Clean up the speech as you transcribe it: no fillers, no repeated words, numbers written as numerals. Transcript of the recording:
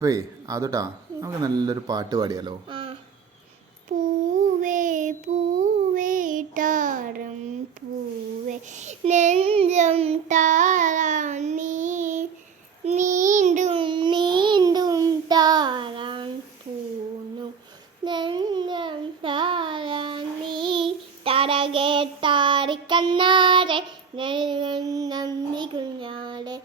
അപ്പേ അതോട്ടാ നമുക്ക് നല്ലൊരു പാട്ട് പാടിയാലോ? പൂവേ പൂവേ താരം പൂവേ നെഞ്ചം താരാൻ നീ നീണ്ടും നീണ്ടും താരാൻ പൂന്നു നെഞ്ചം താരാൻ നീ തരകെ താരിക്കണ്ണാരെ നന്ദി കുഞ്ഞാടെ